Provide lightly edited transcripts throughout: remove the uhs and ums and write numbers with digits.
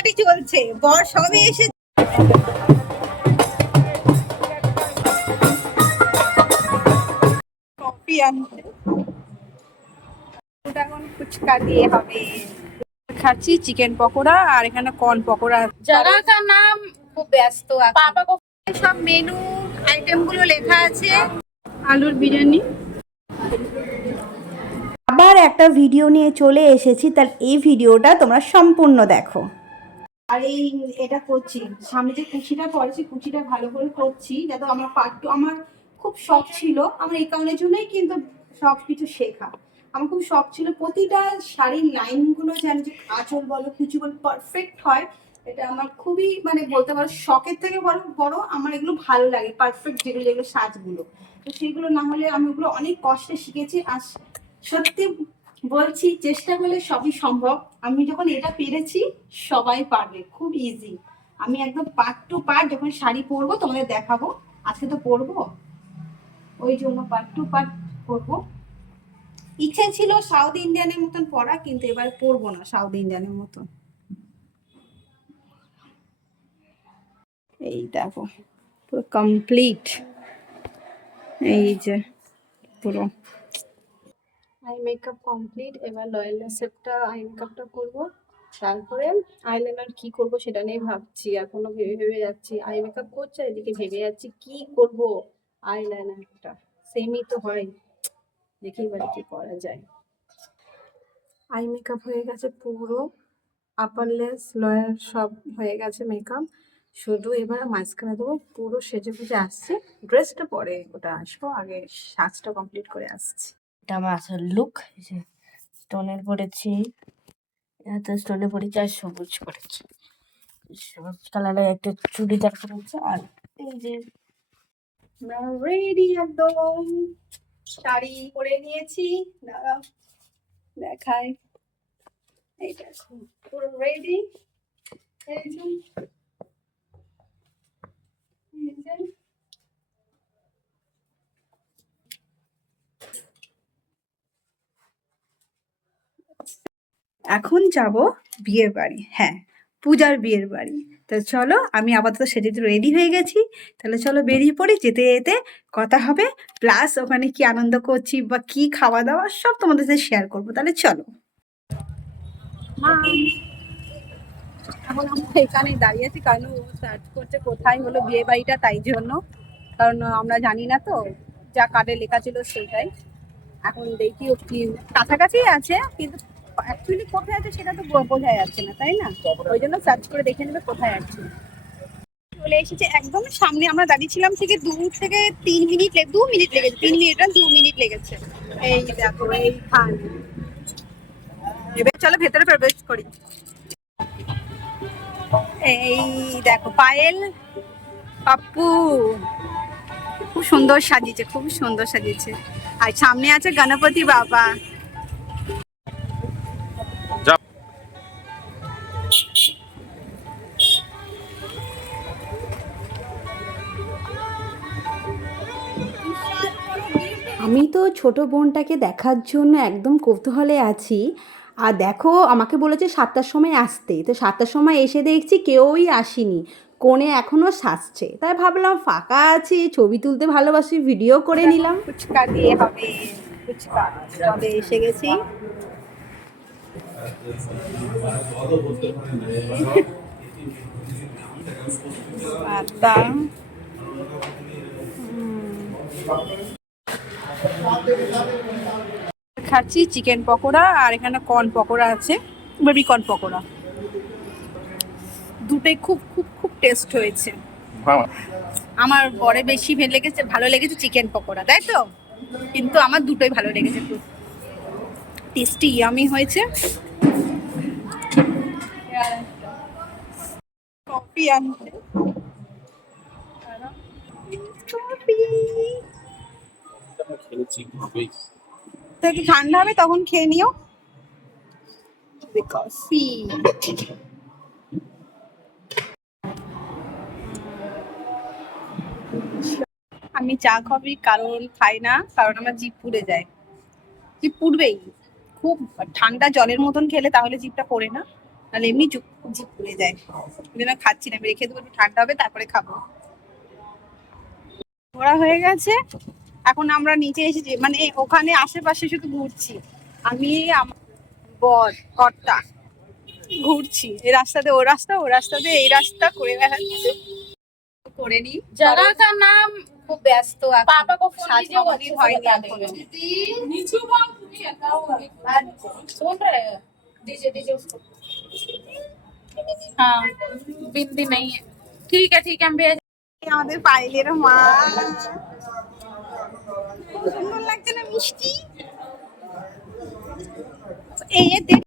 কাটাকাটি চলছে, বর সবে এসে কফি আনতে, এখন ফুচকা দিয়ে হবে। খাচ্ছি চিকেন পকোড়া আর এখানে কর্ন পকোড়া। জায়গাটার নাম খুব ব্যস্ত, পাপা সব মেনু আইটেম গুলো লেখা আছে। আলুর বিরিয়ানি। আবার একটা ভিডিও নিয়ে চলে এসেছি, তার এই ভিডিওটা তোমরা সম্পূর্ণ দেখো। আর এই এটা করছি, সামনে যে কুচিটা পড়েছি কুচিটা ভালো করে করছি, যাতে আমার পার্ট আমার খুব শখ ছিল, আমার এই কারণের জন্যই কিন্তু সব কিছু শেখা। আমার খুব শখ ছিল প্রতিটা শাড়ির লাইনগুলো যেন যে আঁচল বলো কুচি বলো পারফেক্ট হয়। এটা আমার খুবই মানে বলতে পারো শখের থেকে বড় আমার এগুলো ভালো লাগে, পারফেক্ট যেগুলো যেগুলো সাজগুলো। তো সেইগুলো না হলে আমি ওগুলো অনেক কষ্টে শিখেছি। আর সত্যি বলছি, চেষ্টা করলে সবই সম্ভব। আমি যখন এটা পেরেছি সবাই পারবে, খুব ইজি। আমি একদম পার্ট টু পার্ট যখন শাড়ি পরবো তোমাদের দেখাবো। আজকে তো পরবো, ওই জন্য পার্ট টু পার্ট করবো। ইচ্ছে ছিল সাউথ ইন্ডিয়ানের মতন পরা, কিন্তু এবার পরবো না সাউথ ইন্ডিয়ানের মতন। এই দেখো পুরো কমপ্লিট, এই যে পুরো আই মেকআপ কমপ্লিট। এবার লয়েলাসেটটা আই মেকআপটা করবো, তারপরে আইলাইনার কি করব সেটা নিয়ে ভাবছি। এখনো ভেবে ভেবে যাচ্ছি, আই মেকআপ করছি এদিকে ভেবে যাচ্ছি কি করব। আইলাইনারটা সেমই তো হয়, দেখি এবার কি করা যায়। আই মেকআপ হয়ে গেছে পুরো, আপার লেস লয়ার সব হয়ে গেছে মেকআপ। শুধু এবার মাঝখানে দেবো। পুরো সেজে গুজে আসছে, ড্রেসটা পরে ওটা আসবো, আগে সাজটা কমপ্লিট করে আসছি। এটা আমার আসল লুক। স্টোনের পরেছি, এত স্টোনে পরেছি আর সবুজ পরেছি, সবুজ কালারের একটা চুড়িদার পরেছি। আর এই যে রেডি একদম, শাড়ি পরে নিয়েছি, দাঁড়াও দেখাই। এই দেখো পুরো রেডি। এখন যাব বিয়ের বাড়ি, হ্যাঁ পূজার বিয়ের বাড়ি। তো চলো, আমি আপাতত সেজে রেডি হয়ে গেছি, তাহলে চলো বেরিয়ে পড়ি। যেতে যেতে কথা হবে, প্লাস ওখানে কি আনন্দ করছি বা কি খাওয়া দাওয়া সব তোমাদের সাথে শেয়ার করবো। তাহলে চলো। এখন আমরা এখানে দাঁড়িয়ে আছি কারণ ও সার্চ করছে কোথায় হলো বিয়ে বাড়িটা, তাই জন্য। কারণ আমরা জানি না তো, যা কার্ডে লেখা ছিল সেটাই। এখন দেখি ও কি কাছাকাছি আছে, কিন্তু অ্যাকচুয়ালি কোথায় আছে সেটা তো বোঝা যাচ্ছে না, তাই না? ওই জন্য সার্চ করে দেখে নেবে কোথায় আছে। চলে এসেছে একদম সামনে, আমরা দাঁড়িয়েছিলাম থেকে 2 থেকে 3 মিনিট 2 মিনিট লেগেছে, 3 মিনিট না 2 মিনিট লেগেছে। এই দেখো এইখান, এবার চলো ভেতরে প্রবেশ করি। এই দেখো পায়েল পাপ্পু খুব সুন্দর সাজিয়েছে, খুব সুন্দর সাজিয়েছে। আর সামনে আছে গণপতি বাবা। আমি তো ছোট বোনটাকে দেখার জন্য একদম কৌতূহলে আছি। আর দেখো আমাকে বলেছে 7টার সময় আসতে, তো 7টার সময় এসে দেখছি কেউই আসেনি, কোণে এখনো সাজছে। তাই ভাবলাম ফাঁকা আছি, ছবি তুলতে ভালোবাসি, ভিডিও করে নিলাম। ফুচকা দিয়ে হবে, ফুচকা তবে এসে গেছি। আচ্ছা খাচ্ছি চিকেন পকোড়া আর এখানে কর্ন পকোড়া আছে, বেবি কর্ন পকোড়া। দুটোই খুব খুব খুব টেস্ট হয়েছে। আমার বড় বেশি ভালো লেগেছে চিকেন পকোড়া, তাই তো? কিন্তু আমার দুটোই ভালো লেগেছে, খুব টেস্টি ইয়ামি হয়েছে। কফি আনতে, কফি তো একটু ঠান্ডা হবে তখন খেয়ে নিও। কফি আমি চা কফি কারণ খাই না, কারণ আমার জিভ পুড়ে যায়, জিভ পুড়বেই। খুব ঠান্ডা জলের মতন খেলে তাহলে জিভটা পড়ে না, আর এমনি চুপ চুপ করে যায়, ওই জন্য খাচ্ছি না, আমি রেখে দেবো, একটু ঠান্ডা হবে তারপরে খাবো। ঘোরা হয়ে গেছে, এখন আমরা নিচে এসেছি, মানে ওখানে আশেপাশে শুধু ঘুরছি, আমি আমার বর কর্তা ঘুরছি, এই রাস্তাতে ও রাস্তা, ও রাস্তাতে এই রাস্তা করে বেড়াচ্ছি। করে নি जगह का नाम খুব ব্যস্ত এখন, पापा को फोन সাত कीजिए वो মিনিট अच्छे से হয়নি बता এখনো। देंगे। सुन रहे हैं दीजिए दीजिए उसको। हाँ बिंदी नहीं है, ठीक है हम भेज। আমাদের পায়েলের মা, খুব সুন্দর লাগছে না মিষ্টি, এই দেখ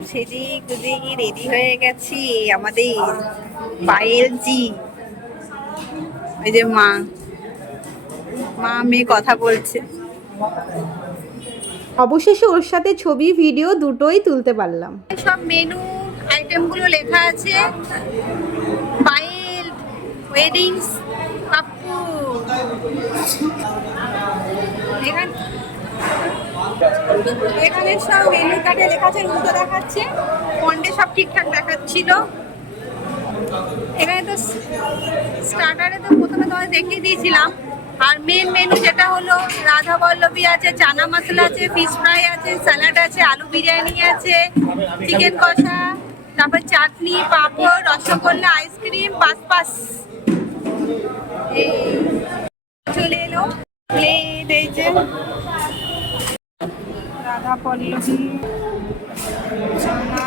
সেজি গুজি রেডি হয়ে গেছি আমাদের পায়েল জি। ওই যে মা, মা মেয়ে কথা বলছে। অবশেষে ওর সাথে ছবি ভিডিও দুটোই তুলতে পারলাম। সব মেনু আইটেম গুলো লেখা আছে, পায়েল ওয়েডিংস পাপ্পু, এখানে সব মেনু কার্ডে লেখা আছে, উল্টো দেখাচ্ছে, ফন্ডে সব ঠিকঠাক দেখাচ্ছিল। এখানে তো স্টার্টারে তো প্রথমে তোমাদের দেখিয়ে দিয়েছিলাম, আর মেন মেনু যেটা হলো রাধা বল্লভী আছে, চানা মশলা আছে, ফিশ ফ্রাই আছে, স্যালাড আছে, আলু বিরিয়ানি আছে, চিকেন কষা, তারপর চাটনি, পাঁপড়, রসগোল্লা, আইসক্রিম, পাস এই চলে এলো প্লেট, এই যে রাধা পল্লবী চানা।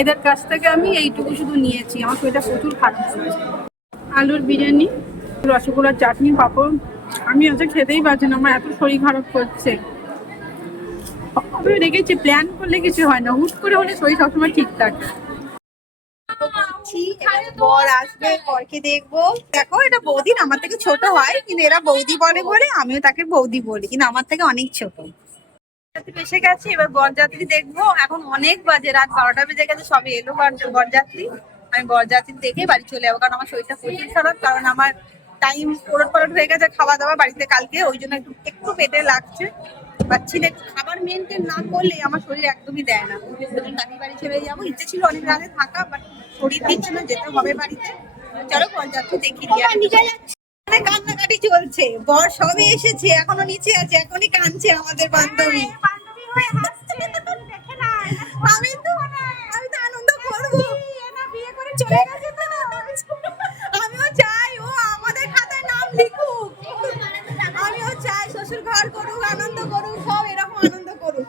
এদের কাছ থেকে আমি এইটুকু শুধু নিয়েছি, আমার শরীরটা প্রচুর খারাপ হয়েছে। আলুর বিরিয়ানি, রসগোল্লার চাটনি, পাঁপড়, আমি আজকে খেতেই পারছি না, আমার এত শরীর খারাপ করছে। আমি দেখেছি প্ল্যান করলে কিছু হয় না, হুট করে হলে শরীর সবসময় ঠিক থাকে। বর আসবে, বরকে দেখবো। দেখো এটা বৌদি আমার থেকে ছোট হয়, কিন্তু এরা বৌদি বলে বলে আমিও তাকে বৌদি বলি, কিন্তু আমার থেকে অনেক ছোট। এসে গেছে, এবার বরযাত্রী দেখবো। এখন অনেক বাজে, রাত 12টা বেজে গেছে, সবে এলো বরযাত্রী। আমি বরযাত্রী দেখে বাড়ি চলে যাবো, কারণ আমার শরীরটা প্রচুর খারাপ, কারণ আমার টাইম ওলট পালট হয়ে গেছে খাওয়া দাওয়া বাড়িতে কালকে, ওই জন্য একটু একটু পেটে লাগছে, পাচ্ছি না। খাবার মেনটেন না করলে আমার শরীর একদমই দেয় না, ওই জন্য তাকে বাড়ি চলে যাবো। ইচ্ছে ছিল অনেক রাতে থাকা, বাট শরীর দিচ্ছে না, যেতে হবে বাড়িতে। চলো বরযাত্রী দেখি দিয়ে কান্নাকাটি চলছে, বর সবে এসেছে, এখনো নিচে আছে, এখনই কাঁদছে আমাদের বান্ধবী। আমি তো আনন্দ করবো, বিয়ে করে চলে গেছে তো, আমিও চাই ও আমাদের খাতায় নাম লিখুক, আমিও চাই শ্বশুর ঘর করুক, আনন্দ করুক, সব এরকম আনন্দ করুক।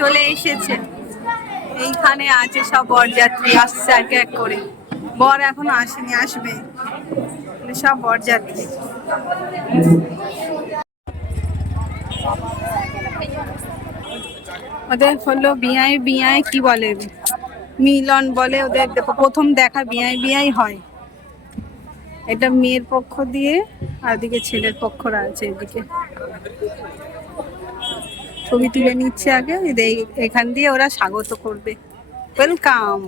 চলে এসেছে, এইখানে আছে সব বরযাত্রী, আসছে এক এক করে। বর এখনো আসেনি, আসবে, সব বরযাত্রী। ওদের হলো বিয়ায় বিয়ায় কি বলে, মিলন বলে ওদের, প্রথম দেখা বিয়ায় বিয়াই হয়। এটা মেয়ের পক্ষ দিয়ে, আর দিকে ছেলের পক্ষরা আছে, এদিকে ছবি তুলে নিচ্ছে আগে, এখান দিয়ে ওরা স্বাগত করবে, ওয়েলকাম।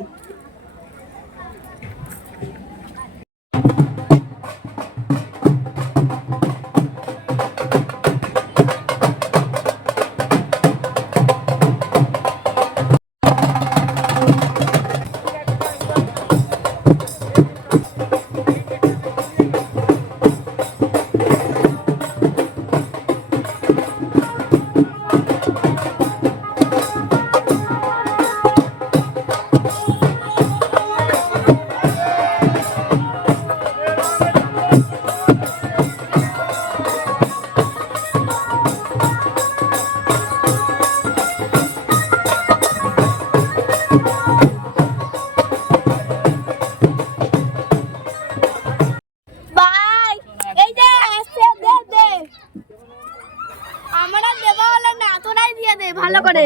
ভালো করে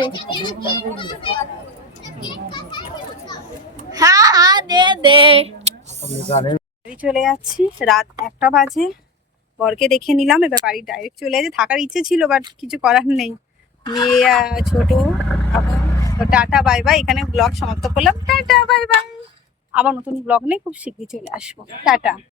হ্যাঁ হ্যাঁ দে দে। চলে যাচ্ছি, রাত 1টা বাজে, বরকে দেখে নিলাম, এবার বাড়ি ডাইরেক্ট চলে যাচ্ছে। থাকার ইচ্ছে ছিল, বাট কিছু করার নেই, মেয়ে ছোট, তো টাটা বাই বাই, এখানে ব্লগ সমাপ্ত করলাম। টাটা বাই বাই, আবার নতুন ব্লগ নিয়ে খুব শীঘ্রই চলে আসবো। টাটা।